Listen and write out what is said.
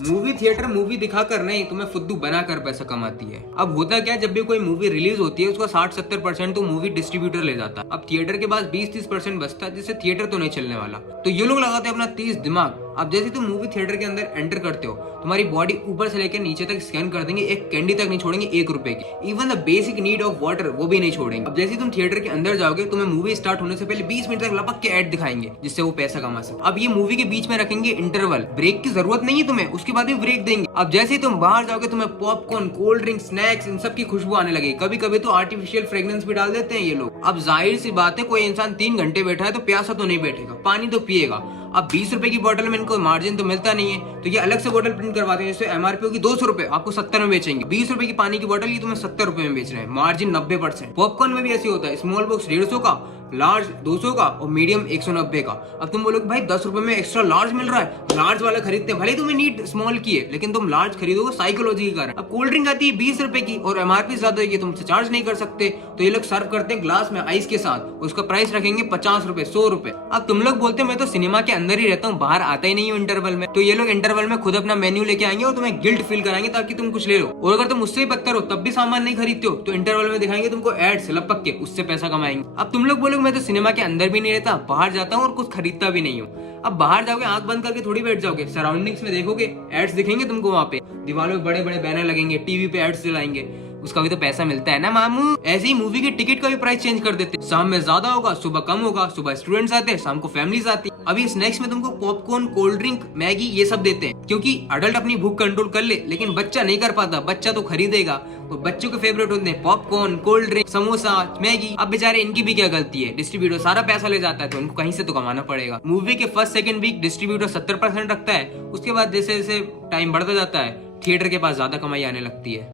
Movie theatre movie दिखाकर नहीं, तुम्हें फुद्दू बनाकर पैसा कमाती है। अब होता क्या, जब भी कोई मूवी रिलीज होती है उसका 60-70% तो मूवी डिस्ट्रीब्यूटर ले जाता है। अब थिएटर के पास 20-30% बचता है, जिससे थिएटर तो नहीं चलने वाला। तो ये लोग लगाते हैं अपना तेज दिमाग। अब जैसे तुम मूवी थिएटर के अंदर एंटर करते हो, तुम्हारी बॉडी ऊपर से लेकर नीचे तक स्कैन कर देंगे, एक कैंडी तक नहीं छोड़ेंगे 1 रुपए की। Even the basic need of water वो भी नहीं छोड़ेंगे। अब जैसे तुम थिएटर के अंदर जाओगे, तुम्हें मूवी स्टार्ट होने से पहले 20 मिनट तक लपक के ऐड दिखाएंगे, जिससे वो पैसा कमा सके। अब ये मूवी के बीच में रखेंगे इंटरवल, ब्रेक की जरूरत नहीं है तुम्हें, उसके बाद भी ब्रेक देंगे। अब जैसे ही तुम बाहर जाओगे, तुम्हें पॉपकॉर्न, कोल्ड ड्रिंक, स्नैक्स, इन सब की खुशबू आने लगेगी। कभी कभी तो आर्टिफिशियल फ्रेग्रेंस भी डाल देते हैं ये लोग। अब जाहिर सी बात है, कोई इंसान 3 घंटे बैठा है तो प्यासा तो नहीं बैठेगा, पानी तो पिएगा। अब 20 रुपए की बोतल में इनको मार्जिन तो मिलता नहीं है, तो ये अलग से बोतल प्रिंट करवाते हैं, जैसे एमआरपी होगी 200 रुपए, आपको 70 में बेचेंगे। 20 रुपए की पानी की बोतल ये तुम्हें 70 रुपए में बेच रहे हैं, मार्जिन 90%। पॉपकॉर्न में भी ऐसे होता है, स्मॉल बॉक्स 150 का, लार्ज 200 का और मीडियम 190 का। अब तुम बोलोगे भाई 10 रुपए में एक्स्ट्रा लार्ज मिल रहा है, लार्ज वाला खरीदते हैं। भले तुम्हें नीड स्मॉल की है, लेकिन तुम लार्ज खरीदोगे साइकोलॉजी के कारण। अब कोल्ड ड्रिंक आती है 20 रुपए की और एमआरपी ज्यादा है, तुमसे चार्ज नहीं कर सकते, तो ये लोग सर्व करते हैं ग्लास में आइस के साथ, उसका प्राइस रखेंगे 50 रुपए, 100 रुपए। अब तुम लोग बोलते हैं मैं तो सिनेमा के अंदर ही रहता हूँ, बाहर आता ही नहीं हूँ इंटरवल में, तो ये लोग इंटरवल में खुद अपना मेन्यू लेके आएंगे और तुम्हें गिल्ट फील कराएंगे ताकि तुम कुछ ले लो। और अगर तुम उससे ही बदतर हो तब भी सामान नहीं खरीदते हो, तो इंटरवल में दिखाएंगे तुमको एड्स लपक के, उससे पैसा कमाएंगे। अब तुम लोग बोलोगे मैं तो सिनेमा के अंदर भी नहीं रहता, बाहर जाता हूँ और कुछ खरीदता भी नहीं हूँ। अब बाहर जाओगे, आंख बंद करके थोड़ी बैठ जाओगे, सराउंडिंग्स में देखोगे, एड्स दिखेंगे तुमको, वहां पे दीवारों पे बड़े बड़े बैनर लगेंगे, टीवी पे एड्स चलाएंगे, उसका भी तो पैसा मिलता है ना मामू। ऐसे ही मूवी की टिकट का भी प्राइस चेंज कर देते, शाम में ज्यादा होगा, सुबह कम होगा। सुबह स्टूडेंट्स आते हैं, शाम को फैमिलीज आती। अभी स्नैक्स में तुमको पॉपकॉर्न, कोल्ड ड्रिंक, मैगी ये सब देते हैं, क्योंकि अडल्ट अपनी भूख कंट्रोल कर ले, लेकिन बच्चा नहीं कर पाता। बच्चा तो खरीदेगा, तो बच्चों के फेवरेट होते हैं popcorn, cold drink, samosa, Maggi. अब बेचारे इनकी भी क्या गलती है, डिस्ट्रीब्यूटर सारा पैसा ले जाता है, तो उनको कहीं से तो कमाना पड़ेगा। मूवी के फर्स्ट सेकंड वीक डिस्ट्रीब्यूटर 70% रखता है, उसके बाद जैसे जैसे टाइम बढ़ता जाता है, थिएटर के पास ज्यादा कमाई आने लगती है।